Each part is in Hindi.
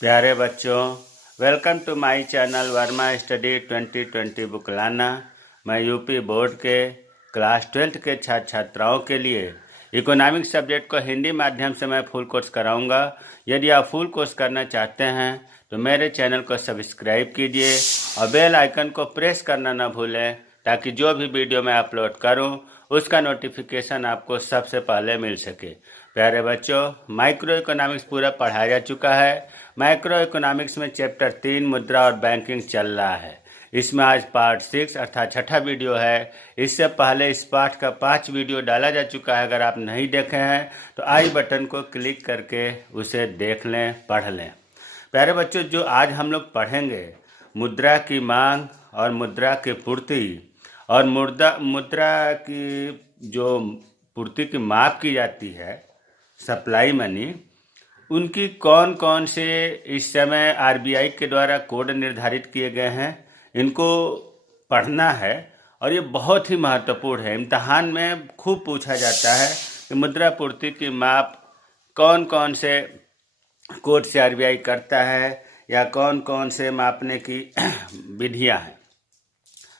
प्यारे बच्चों, welcome to my channel Verma study 2020 बुकलाना। मैं यूपी बोर्ड के क्लास 12 के छात्र छात्राओं के लिए इकोनॉमिक्स सब्जेक्ट को हिंदी माध्यम से मैं फुल कोर्स कराऊंगा। यदि आप फुल कोर्स करना चाहते हैं तो मेरे चैनल को सब्सक्राइब कीजिए और बेल आइकन को प्रेस करना ना भूलें, ताकि जो भी वीडियो मैं अपलोड करूं उसका नोटिफिकेशन आपको सबसे पहले मिल सके। प्यारे बच्चों, माइक्रो इकोनॉमिक्स पूरा पढ़ाया जा चुका है। माइक्रो इकोनॉमिक्स में चैप्टर 3 मुद्रा और बैंकिंग चल रहा है। इसमें आज पार्ट 6 अर्थात छठा वीडियो है। इससे पहले इस पाठ का 5 वीडियो डाला जा चुका है। अगर आप नहीं देखे हैं तो आई बटन को क्लिक करके उसे देख लें, पढ़ लें। प्यारे बच्चों, जो आज हम लोग पढ़ेंगे मुद्रा की मांग और मुद्रा की पूर्ति और मुद्रा की जो पूर्ति की माप की जाती है, सप्लाई मनी, उनकी कौन कौन से इस समय आरबीआई के द्वारा कोड निर्धारित किए गए हैं, इनको पढ़ना है। और ये बहुत ही महत्वपूर्ण है। इम्तहान में खूब पूछा जाता है कि मुद्रा पूर्ति की माप कौन कौन से कोड से आरबीआई करता है या कौन कौन से मापने की विधियां हैं।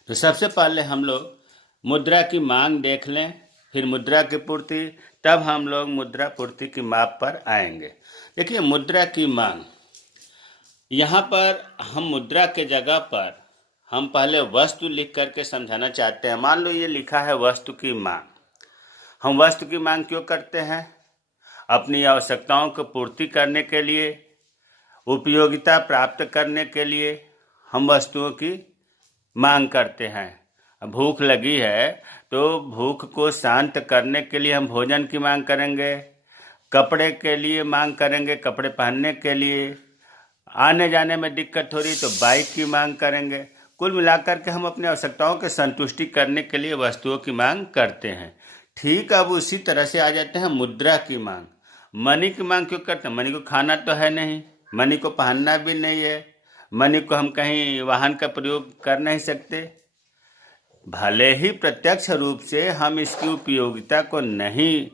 तो सबसे पहले हम लोग मुद्रा की मांग देख लें, फिर मुद्रा की पूर्ति, तब हम लोग मुद्रा पूर्ति की माप पर आएंगे। देखिए, मुद्रा की मांग, यहाँ पर हम मुद्रा के जगह पर हम पहले वस्तु लिख करके समझाना चाहते हैं। मान लो ये लिखा है वस्तु की मांग। हम वस्तु की मांग क्यों करते हैं? अपनी आवश्यकताओं को पूर्ति करने के लिए, उपयोगिता प्राप्त करने के लिए हम वस्तुओं की मांग करते हैं। भूख लगी है तो भूख को शांत करने के लिए हम भोजन की मांग करेंगे, कपड़े के लिए मांग करेंगे, कपड़े पहनने के लिए, आने जाने में दिक्कत हो रही तो बाइक की मांग करेंगे। कुल मिलाकर के हम अपनी आवश्यकताओं की संतुष्टि करने के लिए वस्तुओं की मांग करते हैं। ठीक, अब उसी तरह से आ जाते हैं मुद्रा की मांग। मनी की मांग क्यों करते हैं? मनी को खाना तो है नहीं, मनी को पहनना भी नहीं है, मनी को हम कहीं वाहन का प्रयोग कर नहीं सकते। भले ही प्रत्यक्ष रूप से हम इसकी उपयोगिता को नहीं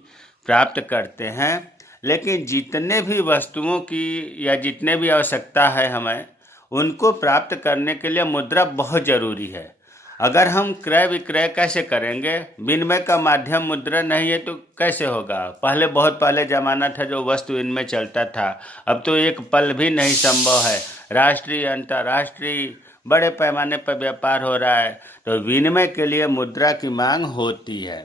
प्राप्त करते हैं, लेकिन जितने भी वस्तुओं की या जितने भी आवश्यकता है हमें, उनको प्राप्त करने के लिए मुद्रा बहुत ज़रूरी है। अगर हम क्रय विक्रय कैसे करेंगे? विनिमय का माध्यम मुद्रा नहीं है तो कैसे होगा? बहुत पहले ज़माना था जो वस्तु इनमें चलता था, अब तो एक पल भी नहीं संभव है। राष्ट्रीय अंतर्राष्ट्रीय बड़े पैमाने पर व्यापार हो रहा है, तो विनिमय के लिए मुद्रा की मांग होती है।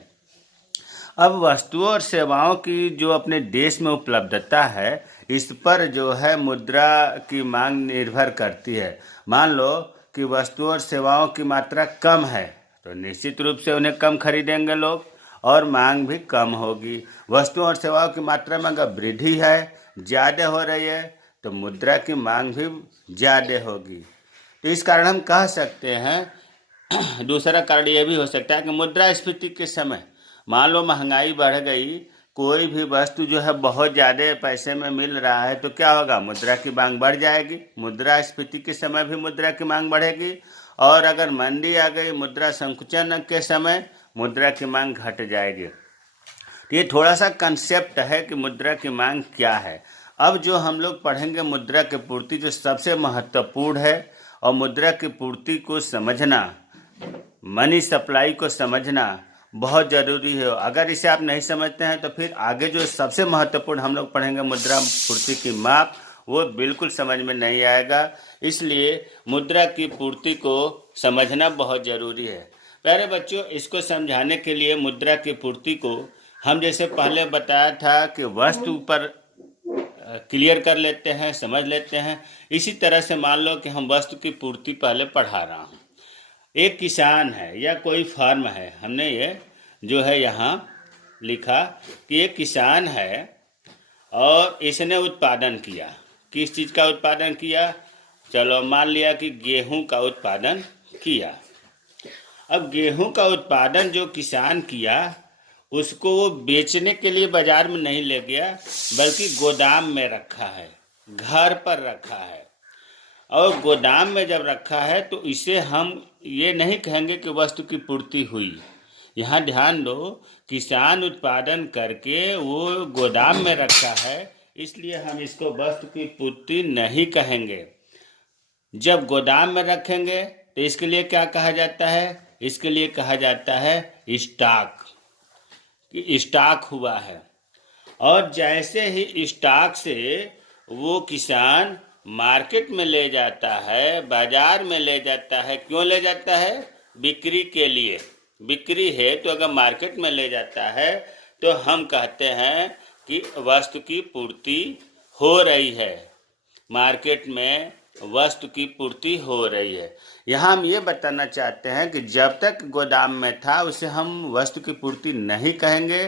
अब वस्तुओं और सेवाओं की जो अपने देश में उपलब्धता है, इस पर जो है मुद्रा की मांग निर्भर करती है। मान लो कि वस्तुओं और सेवाओं की मात्रा कम है तो निश्चित रूप से उन्हें कम खरीदेंगे लोग और मांग भी कम होगी। वस्तुओं और सेवाओं की मात्रा में अगर वृद्धि है, ज़्यादा हो रही है, तो मुद्रा की मांग भी ज़्यादा होगी। तो इस कारण हम कह सकते हैं दूसरा कारण यह भी हो सकता है कि मुद्रास्फीति के समय मान लो महंगाई बढ़ गई, कोई भी वस्तु जो है बहुत ज़्यादा पैसे में मिल रहा है, तो क्या होगा? मुद्रा की मांग बढ़ जाएगी। मुद्रास्फीति के समय भी मुद्रा की मांग बढ़ेगी। और अगर मंदी आ गई, मुद्रा संकुचन के समय, मुद्रा की मांग घट जाएगी। तो ये थोड़ा सा कंसेप्ट है कि मुद्रा की मांग क्या है। अब जो हम लोग पढ़ेंगे मुद्रा की पूर्ति, जो सबसे महत्वपूर्ण है, और मुद्रा की पूर्ति को समझना, मनी सप्लाई को समझना बहुत ज़रूरी है। अगर इसे आप नहीं समझते हैं तो फिर आगे जो सबसे महत्वपूर्ण हम लोग पढ़ेंगे मुद्रा पूर्ति की माप, वो बिल्कुल समझ में नहीं आएगा। इसलिए मुद्रा की पूर्ति को समझना बहुत ज़रूरी है। प्यारे बच्चों, इसको समझाने के लिए मुद्रा की पूर्ति को हम जैसे पहले बताया था कि वस्तु पर क्लियर कर लेते हैं, समझ लेते हैं। इसी तरह से मान लो कि हम वस्तु की पूर्ति पहले पढ़ा रहा हूँ। एक किसान है या कोई फार्म है, हमने ये जो है यहाँ लिखा कि एक किसान है और इसने उत्पादन किया। किस चीज़ का उत्पादन किया? चलो मान लिया कि गेहूं का उत्पादन किया। अब गेहूं का उत्पादन जो किसान किया, उसको वो बेचने के लिए बाजार में नहीं ले गया, बल्कि गोदाम में रखा है, घर पर रखा है। और गोदाम में जब रखा है तो इसे हम ये नहीं कहेंगे कि वस्तु की पूर्ति हुई। यहाँ ध्यान दो, किसान उत्पादन करके वो गोदाम में रखा है, इसलिए हम इसको वस्तु की पूर्ति नहीं कहेंगे। जब गोदाम में रखेंगे तो इसके लिए क्या कहा जाता है? इसके लिए कहा जाता है स्टॉक, कि स्टॉक हुआ है। और जैसे ही स्टॉक से वो किसान मार्केट में ले जाता है, बाजार में ले जाता है, क्यों ले जाता है? बिक्री के लिए। बिक्री है तो अगर मार्केट में ले जाता है तो हम कहते हैं कि वस्तु की पूर्ति हो रही है, मार्केट में वस्तु की पूर्ति हो रही है। यहाँ हम ये बताना चाहते हैं कि जब तक गोदाम में था उसे हम वस्तु की पूर्ति नहीं कहेंगे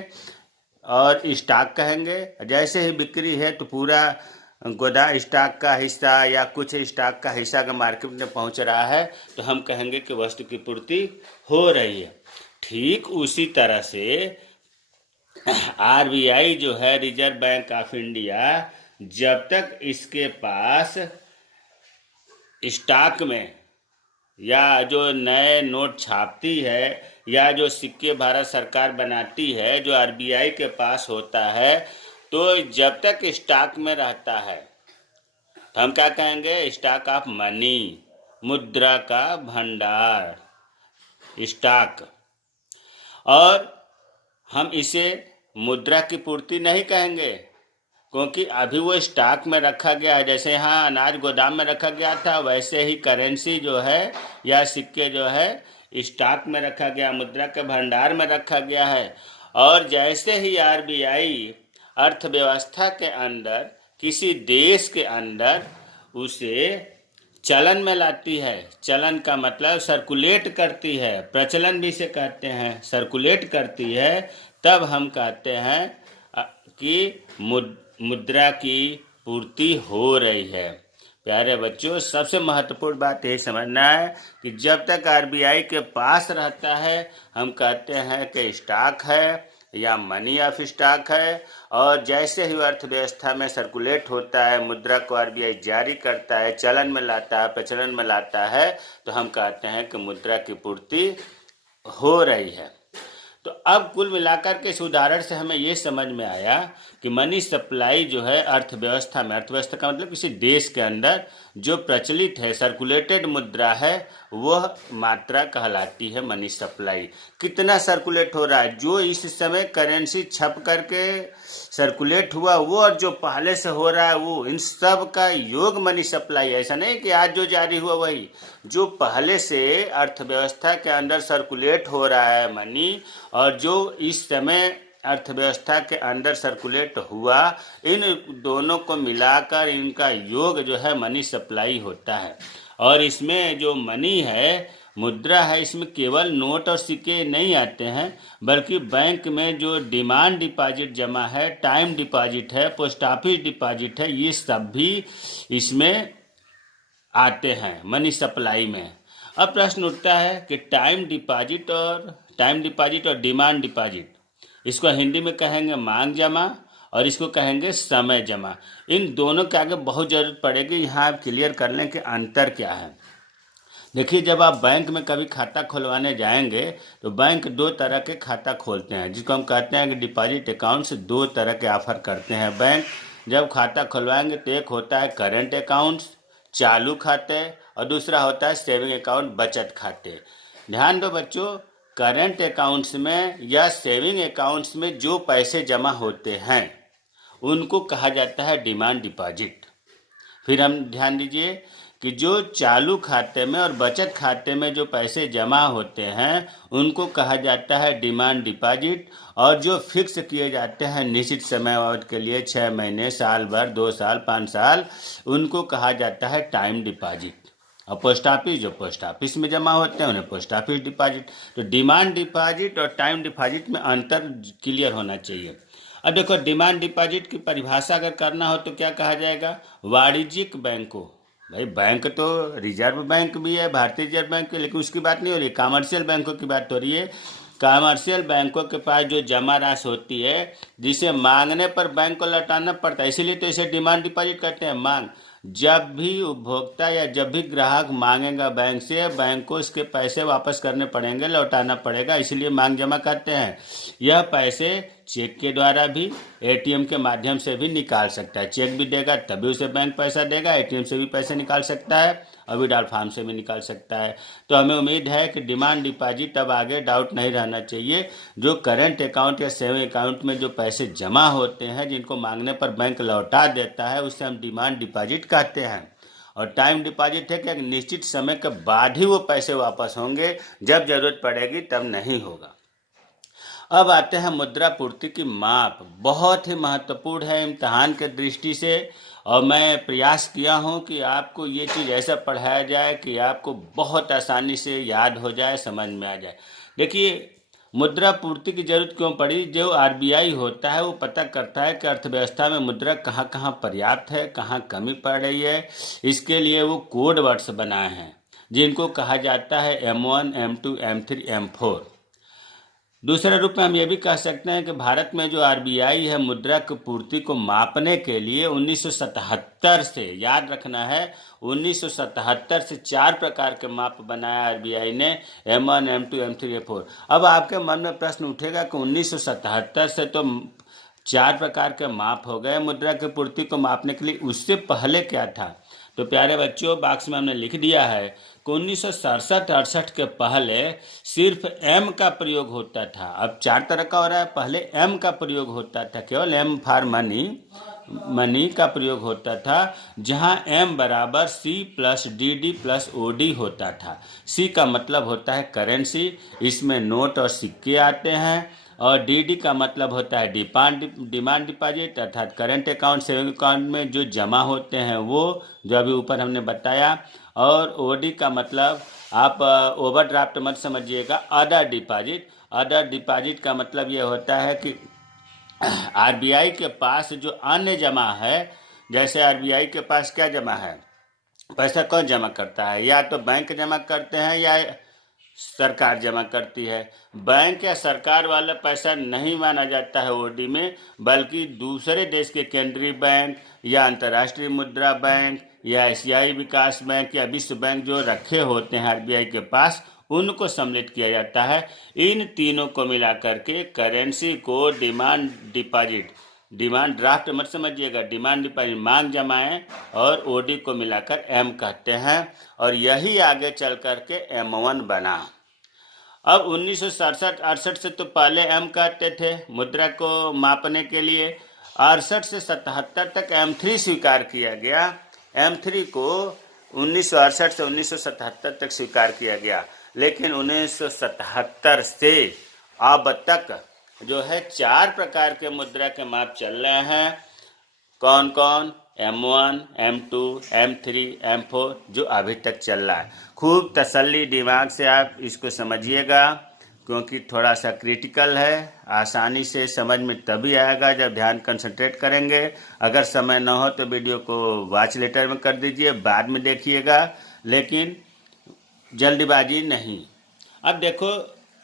और स्टॉक कहेंगे। जैसे ही बिक्री है तो पूरा गोदाम स्टॉक का हिस्सा या कुछ स्टॉक का हिस्सा अगर मार्केट में पहुंच रहा है तो हम कहेंगे कि वस्तु की पूर्ति हो रही है। ठीक उसी तरह से आरबीआई जो है, रिजर्व बैंक ऑफ इंडिया, जब तक इसके पास स्टॉक में या जो नए नोट छापती है या जो सिक्के भारत सरकार बनाती है, जो आरबीआई के पास होता है, तो जब तक स्टॉक में रहता है तो हम क्या कहेंगे? स्टॉक ऑफ मनी, मुद्रा का भंडार, स्टॉक। और हम इसे मुद्रा की पूर्ति नहीं कहेंगे क्योंकि अभी वो स्टॉक में रखा गया है। जैसे यहाँ अनाज गोदाम में रखा गया था, वैसे ही करेंसी जो है या सिक्के जो है स्टॉक में रखा गया, मुद्रा के भंडार में रखा गया है। और जैसे ही आरबीआई अर्थव्यवस्था के अंदर, किसी देश के अंदर उसे चलन में लाती है, चलन का मतलब सर्कुलेट करती है, प्रचलन भी से कहते हैं, सर्कुलेट करती है, तब हम कहते हैं कि मुद्रा की पूर्ति हो रही है। प्यारे बच्चों, सबसे महत्वपूर्ण बात यही समझना है कि जब तक आरबीआई के पास रहता है हम कहते हैं कि स्टॉक है या मनी ऑफ स्टॉक है। और जैसे ही अर्थव्यवस्था में सर्कुलेट होता है, मुद्रा को आरबीआई जारी करता है, चलन में लाता है, प्रचलन में लाता है, तो हम कहते हैं कि मुद्रा की पूर्ति हो रही है। तो अब कुल मिलाकर के इस उदाहरण से हमें ये समझ में आया कि मनी सप्लाई जो है अर्थव्यवस्था में, अर्थव्यवस्था का मतलब किसी देश के अंदर जो प्रचलित है, सर्कुलेटेड मुद्रा है, वह मात्रा कहलाती है मनी सप्लाई। कितना सर्कुलेट हो रहा है, जो इस समय करेंसी छप करके सर्कुलेट हुआ वो और जो पहले से हो रहा है वो, इन सब का योग मनी सप्लाई। ऐसा नहीं कि आज जो जारी हुआ वही, जो पहले से अर्थव्यवस्था के अंदर सर्कुलेट हो रहा है मनी, और जो इस समय अर्थव्यवस्था के अंदर सर्कुलेट हुआ, इन दोनों को मिलाकर इनका योग जो है मनी सप्लाई होता है। और इसमें जो मनी है, मुद्रा है, इसमें केवल नोट और सिक्के नहीं आते हैं, बल्कि बैंक में जो डिमांड डिपॉजिट जमा है, टाइम डिपॉजिट है, पोस्ट ऑफिस डिपॉजिट है, ये सब भी इसमें आते हैं मनी सप्लाई में। अब प्रश्न उठता है कि टाइम डिपॉजिट और डिमांड डिपॉजिट, इसको हिंदी में कहेंगे मांग जमा और इसको कहेंगे समय जमा। इन दोनों के आगे बहुत ज़रूरत पड़ेगी। यहाँ आप क्लियर कर लें कि अंतर क्या है। देखिए, जब आप बैंक में कभी खाता खुलवाने जाएंगे तो बैंक दो तरह के खाता खोलते हैं, जिसको हम कहते हैं कि डिपॉजिट अकाउंट से दो तरह के ऑफर करते हैं बैंक। जब खाता खुलवाएंगे तो एक होता है करेंट अकाउंट्स, चालू खाते, और दूसरा होता है सेविंग अकाउंट, बचत खाते। ध्यान दो बच्चों, करेंट अकाउंट्स में या सेविंग अकाउंट्स में जो पैसे जमा होते हैं उनको कहा जाता है डिमांड डिपॉजिट। फिर हम ध्यान दीजिए कि जो चालू खाते में और बचत खाते में जो पैसे जमा होते हैं उनको कहा जाता है डिमांड डिपॉजिट। और जो फिक्स किए जाते हैं निश्चित समय अवधि के लिए, 6 महीने, साल भर, 2 साल, 5 साल, उनको कहा जाता है टाइम डिपॉजिट। और पोस्ट ऑफिस, जो पोस्ट ऑफिस में जमा होते हैं उन्हें पोस्ट ऑफिस डिपॉजिट। तो डिमांड डिपॉजिट और टाइम डिपॉजिट में अंतर क्लियर होना चाहिए। अब देखो, डिमांड डिपॉजिट की परिभाषा अगर करना हो तो क्या कहा जाएगा? वाणिज्यिक बैंकों, भाई बैंक तो रिजर्व बैंक भी है, भारतीय रिजर्व बैंक भी, लेकिन उसकी बात नहीं हो रही, कमर्शियल बैंकों की बात हो रही है। कमर्शियल बैंकों के पास जो जमा राशि होती है जिसे मांगने पर बैंक को लौटाना पड़ता है, इसीलिए तो इसे डिमांड डिपॉजिट कहते हैं, मांग। जब भी उपभोक्ता या जब भी ग्राहक मांगेगा बैंक से, बैंक को इसके पैसे वापस करने पड़ेंगे, लौटाना पड़ेगा, इसलिए मांग जमा करते हैं। यह पैसे चेक के द्वारा भी, एटीएम के माध्यम से भी निकाल सकता है। चेक भी देगा तभी उसे बैंक पैसा देगा, एटीएम से भी पैसे निकाल सकता है और विड्रॉल फार्म से भी निकाल सकता है। तो हमें उम्मीद है कि डिमांड डिपॉजिट अब आगे डाउट नहीं रहना चाहिए। जो करंट अकाउंट या सेविंग अकाउंट में जो पैसे जमा होते हैं, जिनको मांगने पर बैंक लौटा देता है, उसे हम डिमांड डिपॉजिट कहते हैं। और टाइम डिपॉजिट है कि एक निश्चित समय के बाद ही वो पैसे वापस होंगे, जब जरूरत पड़ेगी तब नहीं होगा। अब आते हैं मुद्रा पूर्ति की माप। बहुत ही महत्वपूर्ण है इम्तहान के दृष्टि से, और मैं प्रयास किया हूं कि आपको ये चीज़ ऐसा पढ़ाया जाए कि आपको बहुत आसानी से याद हो जाए, समझ में आ जाए। देखिए, मुद्रा पूर्ति की जरूरत क्यों पड़ी? जो आरबीआई होता है वो पता करता है कि अर्थव्यवस्था में मुद्रा कहाँ कहाँ पर्याप्त है, कहाँ कमी पड़ रही है। इसके लिए वो कोड वर्ड्स बनाए हैं, जिनको कहा जाता है M1, M2, M3, M4। दूसरे रूप में हम ये भी कह सकते हैं कि भारत में जो आरबीआई है, मुद्रा की पूर्ति को मापने के लिए 1977 से, याद रखना है, 1977 से 4 प्रकार के माप बनाया आरबीआई ने, M1, M2, M3, M4। अब आपके मन में प्रश्न उठेगा कि 1977 से तो 4 प्रकार के माप हो गए मुद्रा की पूर्ति को मापने के लिए, उससे पहले क्या था? तो प्यारे बच्चों, बॉक्स में हमने लिख दिया है कि 1967-68 के पहले सिर्फ एम का प्रयोग होता था। अब 4 तरह का हो रहा है। पहले एम का प्रयोग होता था, केवल एम फॉर मनी, मनी का प्रयोग होता था, जहां एम बराबर C plus D D plus O D होता था। सी का मतलब होता है करेंसी, इसमें नोट और सिक्के आते हैं। और डीडी का मतलब होता है डिमांड डिपॉजिट, अर्थात करंट अकाउंट, सेविंग अकाउंट में जो जमा होते हैं वो, जो अभी ऊपर हमने बताया। और ओडी का मतलब, आप ओवरड्राफ्ट मत समझिएगा, अदर डिपॉजिट। अदर डिपॉजिट का मतलब ये होता है कि आरबीआई के पास जो अन्य जमा है, जैसे आरबीआई के पास क्या जमा है, पैसा कौन जमा करता है? या तो बैंक जमा करते हैं या सरकार जमा करती है। बैंक या सरकार वाला पैसा नहीं माना जाता है ओडी में, बल्कि दूसरे देश के केंद्रीय बैंक या अंतर्राष्ट्रीय मुद्रा बैंक या एशियाई विकास बैंक या विश्व बैंक जो रखे होते हैं आरबीआई के पास, उनको सम्मिलित किया जाता है। इन तीनों को मिलाकर के करेंसी को डिमांड डिपॉजिट, डिमांड ड्राफ्ट मत समझिएगा, डिमांड डिपॉजिट, मांग जमाएं, और ओडी को मिलाकर एम कहते हैं। और यही आगे चल करके M1 बना। अब 1967-68 से तो पहले एम कहते थे मुद्रा को मापने के लिए। 68 से 77 तक M3 स्वीकार किया गया। M3 को 1968 से 1977 तक स्वीकार किया गया। लेकिन 1977 से अब तक जो है 4 प्रकार के मुद्रा के माप चल रहे हैं। कौन कौन? M1, M2, M3, M4, जो अभी तक चल रहा है। खूब तसल्ली दिमाग से आप इसको समझिएगा, क्योंकि थोड़ा सा क्रिटिकल है। आसानी से समझ में तभी आएगा जब ध्यान कंसंट्रेट करेंगे। अगर समय न हो तो वीडियो को वॉच लेटर में कर दीजिए, बाद में देखिएगा, लेकिन जल्दबाजी नहीं। अब देखो,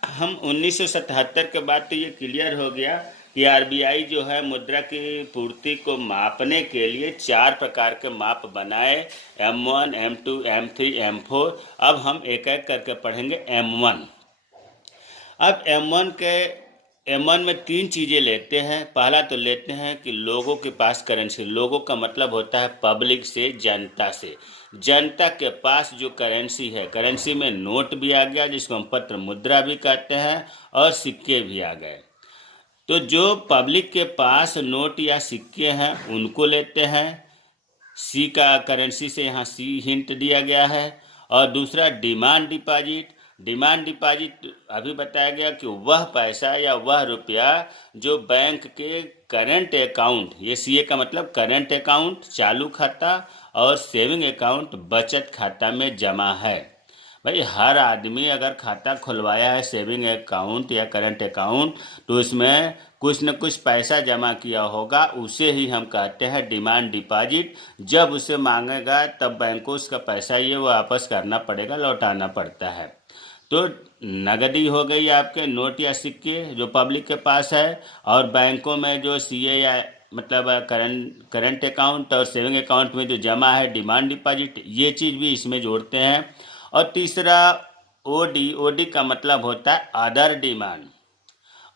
हम 1977 के बाद तो ये क्लियर हो गया कि आरबीआई जो है मुद्रा की पूर्ति को मापने के लिए 4 प्रकार के माप बनाए, M1, M2, M3, M4। अब हम एक एक करके पढ़ेंगे M1। अब M1 में 3 चीज़ें लेते हैं। पहला तो लेते हैं कि लोगों के पास करेंसी। लोगों का मतलब होता है पब्लिक से, जनता से। जनता के पास जो करेंसी है, करेंसी में नोट भी आ गया, जिसको हम पत्र मुद्रा भी कहते हैं, और सिक्के भी आ गए। तो जो पब्लिक के पास नोट या सिक्के हैं उनको लेते हैं। सी का करेंसी से यहाँ सी हिंट दिया गया है। और दूसरा डिमांड डिपॉजिट। डिमांड डिपॉजिट अभी बताया गया कि वह पैसा या वह रुपया जो बैंक के करंट अकाउंट, ये सीए का मतलब करंट अकाउंट, चालू खाता, और सेविंग अकाउंट, बचत खाता में जमा है। भाई, हर आदमी अगर खाता खुलवाया है सेविंग अकाउंट या करंट अकाउंट, तो उसमें कुछ न कुछ पैसा जमा किया होगा, उसे ही हम कहते हैं डिमांड डिपॉजिट। जब उसे मांगेगा तब बैंक को उसका पैसा ये वापस करना पड़ेगा, लौटाना पड़ता है। तो नगदी हो गई आपके नोट या सिक्के जो पब्लिक के पास है, और बैंकों में जो सीए या मतलब करंट अकाउंट और सेविंग अकाउंट में जो जमा है डिमांड डिपॉजिट, ये चीज़ भी इसमें जोड़ते हैं। और तीसरा ओडी, ओडी का मतलब होता है अदर डिमांड,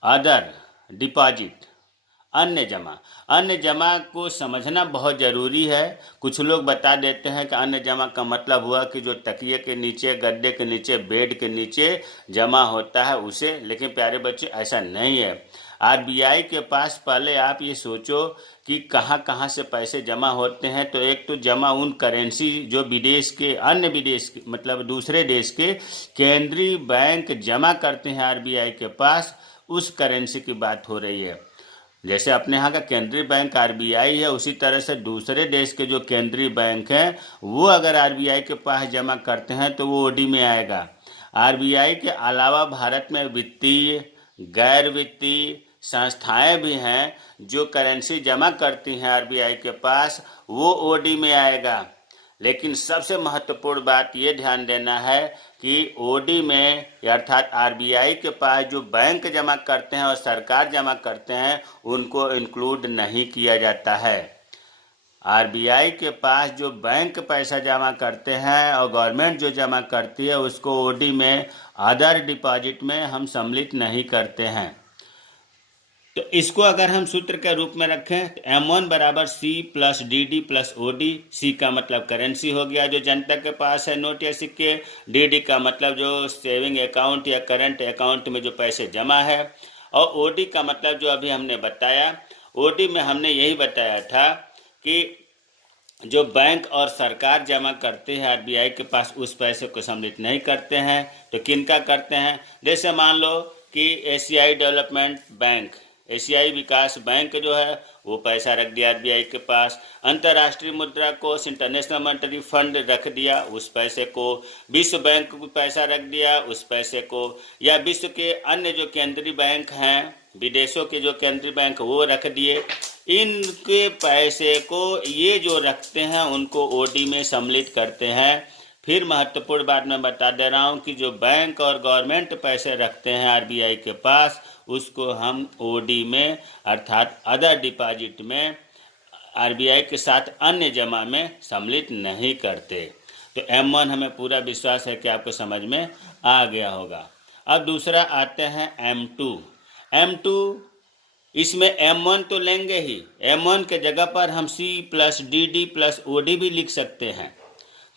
अदर डिपॉजिट, अन्य जमा। अन्य जमा को समझना बहुत ज़रूरी है। कुछ लोग बता देते हैं कि अन्य जमा का मतलब हुआ कि जो तकिए के नीचे, गद्दे के नीचे, बेड के नीचे जमा होता है उसे, लेकिन प्यारे बच्चे ऐसा नहीं है। आरबीआई के पास पहले आप ये सोचो कि कहाँ कहाँ से पैसे जमा होते हैं। तो एक तो जमा उन करेंसी जो विदेश के, अन्य विदेश के मतलब दूसरे देश के केंद्रीय बैंक जमा करते हैं आरबीआई के पास, उस करेंसी की बात हो रही है। जैसे अपने यहाँ का केंद्रीय बैंक आरबीआई है, उसी तरह से दूसरे देश के जो केंद्रीय बैंक हैं वो अगर आरबीआई के पास जमा करते हैं तो वो ओडी में आएगा। आरबीआई के अलावा भारत में वित्तीय, गैर वित्तीय संस्थाएं भी हैं जो करेंसी जमा करती हैं आरबीआई के पास, वो ओडी में आएगा। लेकिन सबसे महत्वपूर्ण बात ये ध्यान देना है कि ओडी में अर्थात आरबीआई के पास जो बैंक जमा करते हैं और सरकार जमा करते हैं उनको इंक्लूड नहीं किया जाता है। आरबीआई के पास जो बैंक पैसा जमा करते हैं और गवर्नमेंट जो जमा करती है उसको ओडी में, अदर डिपॉजिट में हम सम्मिलित नहीं करते हैं। तो इसको अगर हम सूत्र के रूप में रखें तो M1 बराबर C plus DD plus OD। C का मतलब करेंसी हो गया जो जनता के पास है, नोट या सिक्के। DD का मतलब जो सेविंग अकाउंट या करंट अकाउंट में जो पैसे जमा है। और OD का मतलब जो अभी हमने बताया, OD में हमने यही बताया था कि जो बैंक और सरकार जमा करते हैं आरबीआई के पास उस पैसे को सम्मिलित नहीं करते हैं। तो किनका करते हैं? जैसे मान लो कि एशियाई डेवलपमेंट बैंक, एशियाई विकास बैंक जो है वो पैसा रख दिया आरबीआई के पास। अंतर्राष्ट्रीय मुद्रा कोष, इंटरनेशनल मॉनेटरी फंड रख दिया उस पैसे को। विश्व बैंक को पैसा रख दिया उस पैसे को। या विश्व के अन्य जो केंद्रीय बैंक हैं, विदेशों के जो केंद्रीय बैंक वो रख दिए। इनके पैसे को ये जो रखते हैं उनको ओडी में सम्मिलित करते हैं। फिर महत्वपूर्ण बात मैं बता दे रहा हूँ कि जो बैंक और गवर्नमेंट पैसे रखते हैं आरबीआई के पास उसको हम ओडी में अर्थात अदर डिपॉजिट में आरबीआई के साथ अन्य जमा में सम्मिलित नहीं करते। तो M1 हमें पूरा विश्वास है कि आपको समझ में आ गया होगा। अब दूसरा आते हैं M2। M2 इसमें M1 तो लेंगे ही, M1 के जगह पर हम C plus DD plus OD भी लिख सकते हैं,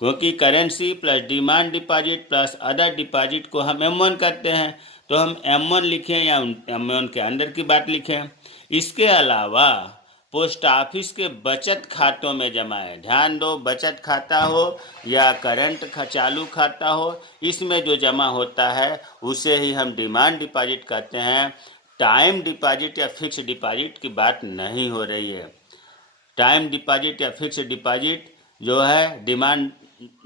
क्योंकि currency plus demand deposit plus other deposit को हम M1 करते हैं। तो हम M1 लिखें या M1 के अंदर की बात लिखें। इसके अलावा पोस्ट ऑफिस के बचत खातों में जमा है। ध्यान दो, बचत खाता हो या करंट चालू खाता हो, इसमें जो जमा होता है उसे ही हम डिमांड डिपॉजिट कहते हैं। टाइम डिपॉजिट या फिक्स डिपॉजिट की बात नहीं हो रही है। टाइम डिपॉजिट या फिक्स डिपॉजिट जो है डिमांड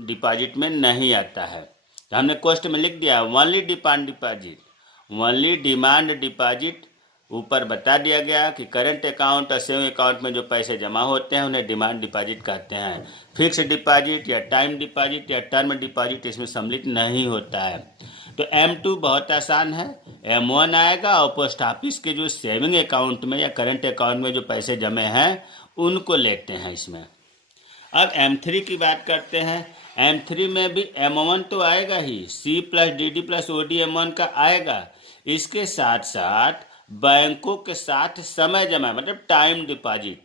डिपॉजिट में नहीं आता है। तो हमने क्वेश्चन में लिख दिया only demand deposit, only demand deposit. ऊपर बता दिया गया कि करंट अकाउंट और सेविंग अकाउंट में जो पैसे जमा होते हैं उन्हें डिमांड डिपॉजिट कहते हैं। फिक्स डिपॉजिट या टाइम डिपॉजिट या टर्म डिपॉजिट इसमें सम्मिलित नहीं होता है। तो M2 बहुत आसान है, M1 आएगा और पोस्ट ऑफिस के जो सेविंग अकाउंट में या करंट अकाउंट में जो पैसे जमे हैं उनको लेते हैं इसमें। अब M3 की बात करते हैं। M3 में भी M1 तो आएगा ही, C plus DD plus OD M1 का आएगा। इसके साथ साथ बैंकों के साथ समय जमा मतलब टाइम डिपॉजिट।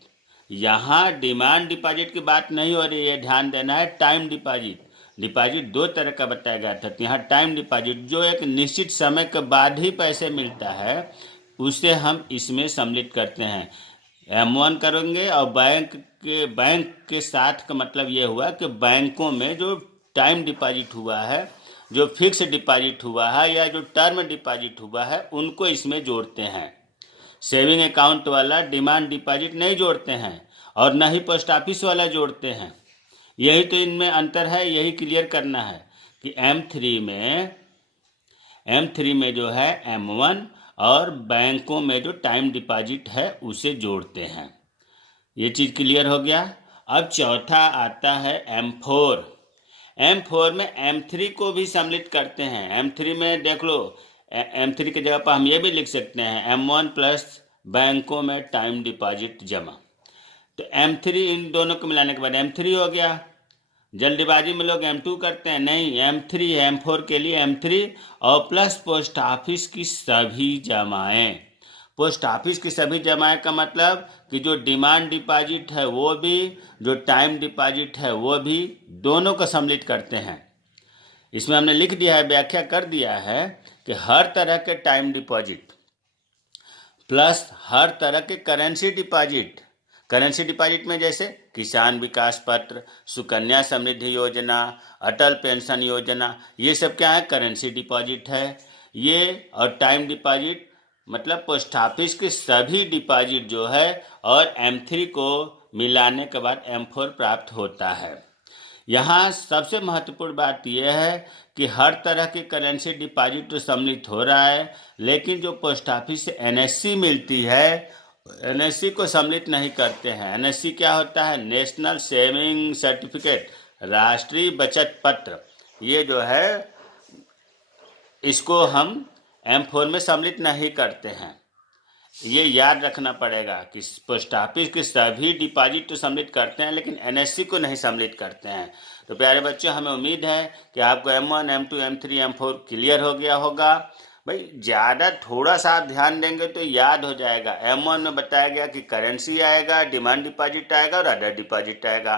यहाँ डिमांड डिपॉजिट की बात नहीं हो रही है, ध्यान देना है। टाइम डिपॉजिट, डिपॉजिट दो तरह का बताया गया था। यहाँ टाइम डिपॉजिट जो एक निश्चित समय के बाद ही पैसे मिलता है उसे हम इसमें सम्मिलित करते हैं। M1 करेंगे और बैंक के साथ का मतलब ये हुआ कि बैंकों में जो टाइम डिपॉजिट हुआ है, जो फिक्स डिपॉजिट हुआ है या जो टर्म डिपॉजिट हुआ है उनको इसमें जोड़ते हैं। सेविंग अकाउंट वाला डिमांड डिपॉजिट नहीं जोड़ते हैं और न ही पोस्ट ऑफिस वाला जोड़ते हैं। यही तो इनमें अंतर है, यही क्लियर करना है कि M3 में जो है M1 और बैंकों में जो टाइम डिपॉजिट है उसे जोड़ते हैं। ये चीज़ क्लियर हो गया। अब चौथा आता है M4। M4 में M3 को भी सम्मिलित करते हैं। M3 में देख लो, M3 की जगह पर हम ये भी लिख सकते हैं M1 प्लस बैंकों में टाइम डिपॉजिट जमा। तो M3 इन दोनों को मिलाने के बाद M3 हो गया। जल्दबाजी में लोग M2 करते हैं, नहीं, M3 है। M4 के लिए M3 और प्लस पोस्ट ऑफिस की सभी जमाएं। पोस्ट ऑफिस की सभी जमाएं का मतलब कि जो डिमांड डिपॉजिट है वो भी, जो टाइम डिपॉजिट है वो भी, दोनों को सम्मिलित करते हैं। इसमें हमने लिख दिया है, व्याख्या कर दिया है कि हर तरह के टाइम डिपॉजिट प्लस हर तरह के करेंसी डिपॉजिट। करेंसी डिपॉजिट में जैसे किसान विकास पत्र, सुकन्या समृद्धि योजना, अटल पेंशन योजना, ये सब क्या है, करेंसी डिपॉजिट है ये। और टाइम डिपॉजिट मतलब पोस्ट ऑफिस के सभी डिपॉजिट जो है, और M3 को मिलाने के बाद M4 प्राप्त होता है। यहाँ सबसे महत्वपूर्ण बात यह है कि हर तरह की करेंसी डिपॉजिट तो सम्मिलित हो रहा है, लेकिन जो पोस्ट ऑफिस से NSC मिलती है, NSC को सम्मिलित नहीं करते हैं। NSC क्या होता है, नेशनल सेविंग सर्टिफिकेट, राष्ट्रीय बचत पत्र। ये जो है इसको हम M4 में सम्मिलित नहीं करते हैं। ये याद रखना पड़ेगा कि पोस्ट ऑफिस के सभी डिपॉजिट तो सम्मिलित करते हैं, लेकिन NSC को नहीं सम्मिलित करते हैं। तो प्यारे बच्चों, हमें उम्मीद है कि आपको M1, M2, M3, M4 clear हो गया होगा। भाई ज़्यादा थोड़ा सा आप ध्यान देंगे तो याद हो जाएगा। M1 में बताया गया कि करेंसी आएगा, डिमांड डिपॉजिट आएगा और अदर डिपॉजिट आएगा।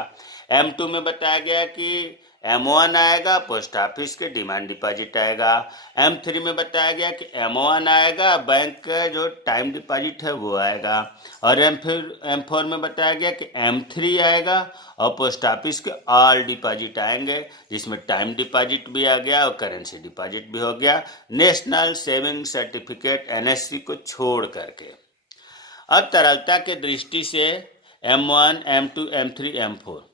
M2 में बताया गया कि M1 आएगा, पोस्ट ऑफिस के डिमांड डिपॉजिट आएगा। M3 में बताया गया कि M1 आएगा, बैंक का जो टाइम डिपॉजिट है वो आएगा। और M4 में बताया गया कि M3 आएगा और पोस्ट ऑफिस के ऑल डिपॉजिट आएंगे, जिसमें टाइम डिपॉजिट भी आ गया और करेंसी डिपॉजिट भी हो गया, नेशनल सेविंग सर्टिफिकेट NSC को छोड़ करके। अब तरलता के दृष्टि से M1, M2, M3, M4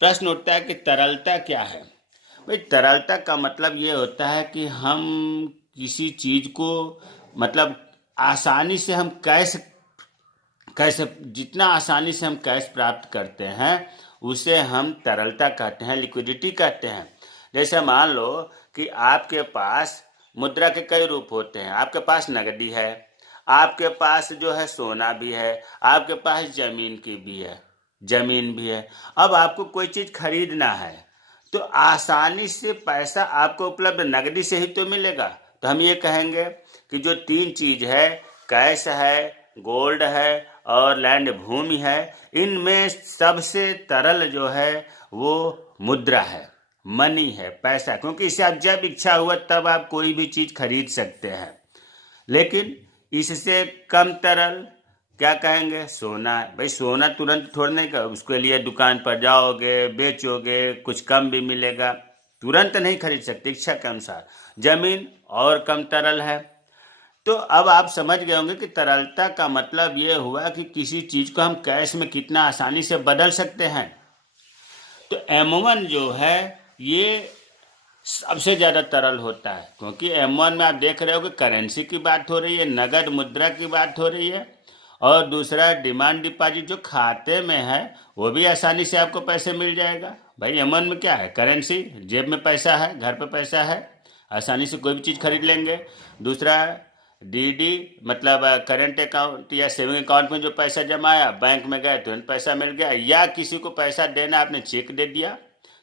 प्रश्न उठता है कि तरलता क्या है। भाई तरलता का मतलब ये होता है कि हम किसी चीज़ को मतलब आसानी से हम कैसे जितना आसानी से हम कैश प्राप्त करते हैं उसे हम तरलता कहते हैं, लिक्विडिटी कहते हैं। जैसे मान लो कि आपके पास मुद्रा के कई रूप होते हैं। आपके पास नकदी है, आपके पास जो है सोना भी है, आपके पास जमीन भी है। अब आपको कोई चीज़ खरीदना है तो आसानी से पैसा आपको उपलब्ध नकदी से ही तो मिलेगा। तो हम ये कहेंगे कि जो तीन चीज़ है, कैश है, गोल्ड है और लैंड भूमि है, इनमें सबसे तरल जो है वो मुद्रा है, मनी है, पैसा। क्योंकि इससे आप जब इच्छा हुआ तब आप कोई भी चीज़ खरीद सकते हैं। लेकिन इससे कम तरल क्या कहेंगे, सोना है। भाई सोना तुरंत थोड़ा नहीं कर, उसके लिए दुकान पर जाओगे, बेचोगे, कुछ कम भी मिलेगा, तुरंत नहीं खरीद सकते, इच्छा के अनुसार। जमीन और कम तरल है। तो अब आप समझ गए होंगे कि तरलता का मतलब ये हुआ कि किसी चीज़ को हम कैश में कितना आसानी से बदल सकते हैं। तो M1 जो है ये सबसे ज़्यादा तरल होता है, क्योंकि M1 में आप देख रहे हो कि करेंसी की बात हो रही है, नगद मुद्रा की बात हो रही है। और दूसरा डिमांड डिपॉजिट जो खाते में है वो भी आसानी से आपको पैसे मिल जाएगा। भाई M1 में क्या है, करेंसी, जेब में पैसा है, घर पे पैसा है, आसानी से कोई भी चीज़ खरीद लेंगे। दूसरा DD मतलब करंट अकाउंट या सेविंग अकाउंट में जो पैसा जमाया, बैंक में गए तुरंत पैसा मिल गया। या किसी को पैसा देना, आपने चेक दे दिया,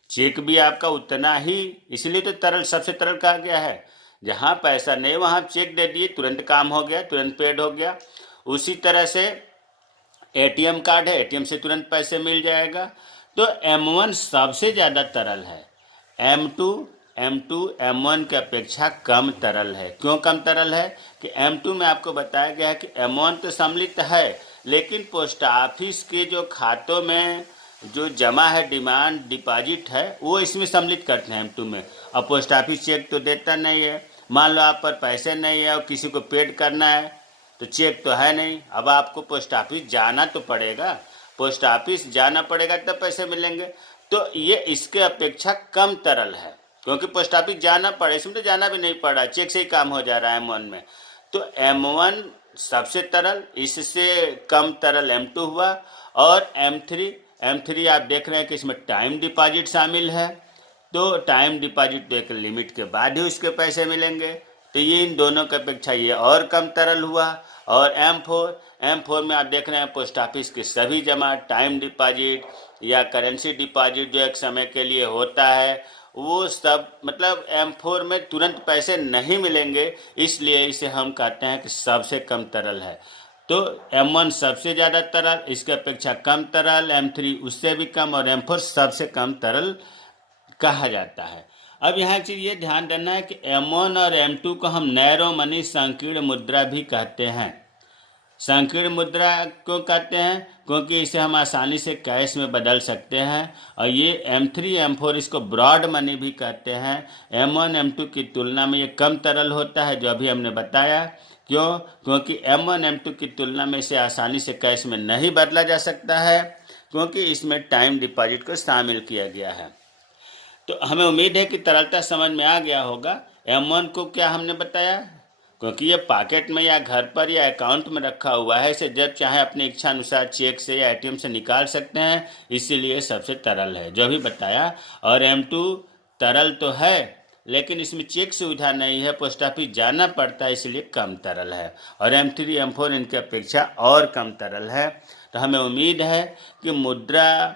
चेक भी आपका उतना ही, इसलिए तो तरल सबसे तरल कहा गया है। जहाँ पैसा नहीं वहाँ चेक दे दिए, तुरंत काम हो गया, तुरंत पेड हो गया। उसी तरह से ATM कार्ड है, ATM से तुरंत पैसे मिल जाएगा। तो M1 सबसे ज़्यादा तरल है। M2 M1 की अपेक्षा कम तरल है। क्यों कम तरल है कि M2 में आपको बताया गया है कि M1 तो सम्मिलित है, लेकिन पोस्ट ऑफिस के जो खातों में जो जमा है, डिमांड डिपॉजिट है, वो इसमें सम्मिलित करते हैं M2 में। अब पोस्ट ऑफिस चेक तो देता नहीं है। मान लो आप पर पैसे नहीं है और किसी को पेड करना है तो चेक तो है नहीं, अब आपको पोस्ट ऑफिस जाना तो पड़ेगा, पोस्ट ऑफिस जाना पड़ेगा तब पैसे मिलेंगे। तो ये इसके अपेक्षा कम तरल है, क्योंकि पोस्ट ऑफिस जाना पड़े, इसमें तो जाना भी नहीं पड़ा, चेक से ही काम हो जा रहा है M1 में। तो M1 सबसे तरल, इससे कम तरल M2 हुआ। और M3 आप देख रहे हैं कि इसमें टाइम डिपॉजिट शामिल है। तो टाइम डिपॉजिट तो एक लिमिट के बाद ही उसके पैसे मिलेंगे। तो ये इन दोनों की अपेक्षा ये और कम तरल हुआ। और M4 में आप देख रहे हैं पोस्ट ऑफिस के सभी जमा, टाइम डिपॉजिट या करेंसी डिपॉजिट जो एक समय के लिए होता है, वो सब मतलब M4 में तुरंत पैसे नहीं मिलेंगे, इसलिए इसे हम कहते हैं कि सबसे कम तरल है। तो M1 सबसे ज़्यादा तरल, इसके अपेक्षा कम तरल, M3 उससे भी कम और M4 सबसे कम तरल कहा जाता है। अब यहाँ चीज़ ये ध्यान देना है कि M1 और M2 को हम नैरो मनी संकीर्ण मुद्रा भी कहते हैं। संकीर्ण मुद्रा क्यों कहते हैं? क्योंकि इसे हम आसानी से कैश में बदल सकते हैं। और ये M3 M4 इसको ब्रॉड मनी भी कहते हैं। M1 M2 की तुलना में ये कम तरल होता है, जो अभी हमने बताया। क्यों? क्योंकि M1 M2 की तुलना में इसे आसानी से कैश में नहीं बदला जा सकता है, क्योंकि इसमें टाइम डिपॉजिट को शामिल किया गया है। तो हमें उम्मीद है कि तरलता समझ में आ गया होगा। M1 को क्या हमने बताया? क्योंकि ये पॉकेट में या घर पर या अकाउंट में रखा हुआ है, इसे जब चाहे अपनी इच्छा अनुसार चेक से या ATM से निकाल सकते हैं, इसीलिए सबसे तरल है, जो भी बताया। और M2 तरल तो है, लेकिन इसमें चेक सुविधा नहीं है, पोस्ट ऑफिस जाना पड़ता है, इसलिए कम तरल है। और M3 M4 इनकी अपेक्षा और कम तरल है। तो हमें उम्मीद है कि मुद्रा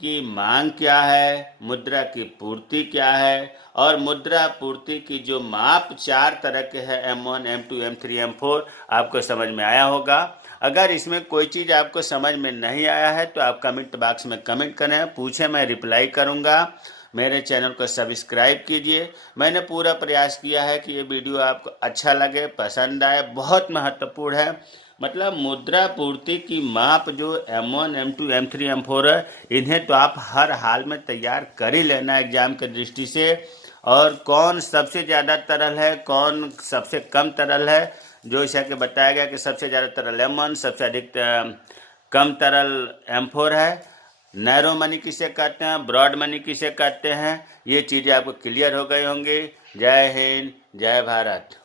की मांग क्या है, मुद्रा की पूर्ति क्या है, और मुद्रा पूर्ति की जो माप 4 तरह के हैं, M1 M2 M3 M4, आपको समझ में आया होगा। अगर इसमें कोई चीज़ आपको समझ में नहीं आया है तो आप कमेंट बॉक्स में कमेंट करें, पूछें, मैं रिप्लाई करूंगा। मेरे चैनल को सब्सक्राइब कीजिए। मैंने पूरा प्रयास किया है कि ये वीडियो आपको अच्छा लगे, पसंद आए। बहुत महत्वपूर्ण है, मतलब मुद्रा पूर्ति की माप जो M1 M2 M3 M4 है, इन्हें तो आप हर हाल में तैयार कर ही लेना एग्जाम के दृष्टि से। और कौन सबसे ज़्यादा तरल है, कौन सबसे कम तरल है, जो इसे के बताया गया कि सबसे ज़्यादा तरल M1, सबसे अधिक कम तरल M4 है। नैरो मनी किसे कहते हैं, ब्रॉड मनी किसे कहते हैं, ये चीज़ें आपको क्लियर हो गई होंगी। जय हिंद, जय भारत।